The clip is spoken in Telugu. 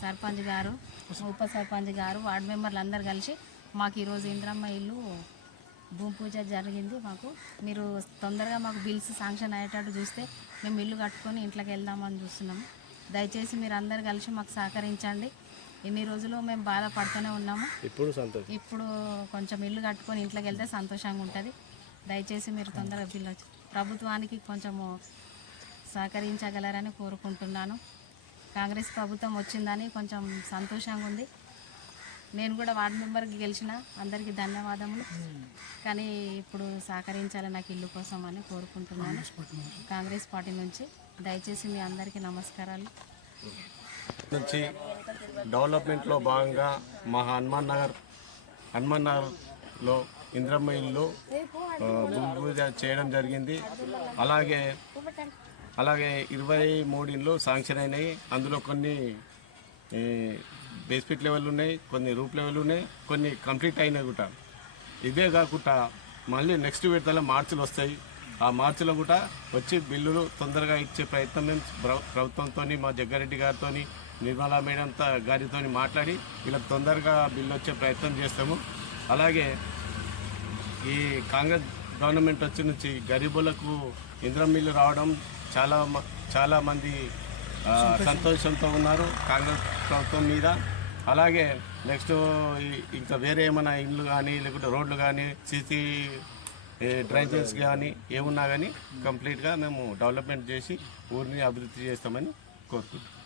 సర్పంచ్ గారు, ఉప సర్పంచ్ గారు, వార్డు మెంబర్లు అందరు కలిసి మాకు ఈరోజు ఇంద్రమ్మ ఇల్లు భూమి పూజ జరిగింది. మీరు తొందరగా మాకు బిల్స్ శాంక్షన్ అయ్యేటట్టు చూస్తే మేము ఇల్లు కట్టుకొని ఇంట్లోకి వెళ్దామని చూస్తున్నాము. దయచేసి మీరు అందరు కలిసి మాకు సహకరించండి. ఇన్ని రోజులు మేము బాధపడుతూనే ఉన్నాము. ఇప్పుడు కొంచెం ఇల్లు కట్టుకొని ఇంట్లోకి వెళ్తే సంతోషంగా ఉంటుంది. దయచేసి మీరు తొందరగా బిల్లు ప్రభుత్వానికి కొంచెము సహకరించగలరని కోరుకుంటున్నాను. కాంగ్రెస్ ప్రభుత్వం వచ్చిందని కొంచెం సంతోషంగా ఉంది. నేను కూడా వార్డు మెంబర్కి గెలిచిన అందరికీ ధన్యవాదములు. కానీ ఇప్పుడు సహకరించాలి నాకు ఇల్లు కోసం అని కోరుకుంటున్నాను కాంగ్రెస్ పార్టీ నుంచి. దయచేసి మీ అందరికీ నమస్కారాలు. నుంచి డెవలప్మెంట్లో భాగంగా మా హనుమాన్ నగర్లో ఇంద్రమ్మ ఇల్లు భూమి పూజ చేయడం జరిగింది. అలాగే 23 ఇళ్ళు శాంక్షన్ అయినాయి. అందులో కొన్ని బేస్మెంట్ లెవెల్ ఉన్నాయి, కొన్ని రూప్ లెవెల్ ఉన్నాయి, కొన్ని కంప్లీట్ అయినాయి కూడా. ఇదే కాకుండా మళ్ళీ నెక్స్ట్ విడతలో మార్చిలు వస్తాయి. ఆ మార్చిలో కూడా వచ్చి బిల్లులు తొందరగా ఇచ్చే ప్రయత్నం మేము ప్రభుత్వంతో, మా జగ్గారెడ్డి గారితో, నిర్మలా మేడం గారితో మాట్లాడి వీళ్ళకి తొందరగా బిల్లు వచ్చే ప్రయత్నం చేస్తాము. అలాగే ఈ కాంగ్రెస్ గవర్నమెంట్ వచ్చి నుంచి గరీబులకు ఇంద్రమ్మ ఇల్లు రావడం చాలా మంది సంతోషంతో ఉన్నారు కాంగ్రెస్ ప్రభుత్వం మీద. అలాగే నెక్స్ట్ ఇంకా వేరే ఏమైనా ఇళ్ళు కానీ లేకుంటే రోడ్లు కానీ సీసీ డ్రైనేజెస్ కానీ ఏమున్నా కానీ కంప్లీట్గా మేము డెవలప్మెంట్ చేసి ఊరిని అభివృద్ధి చేస్తామని కోరుకుంటున్నాం.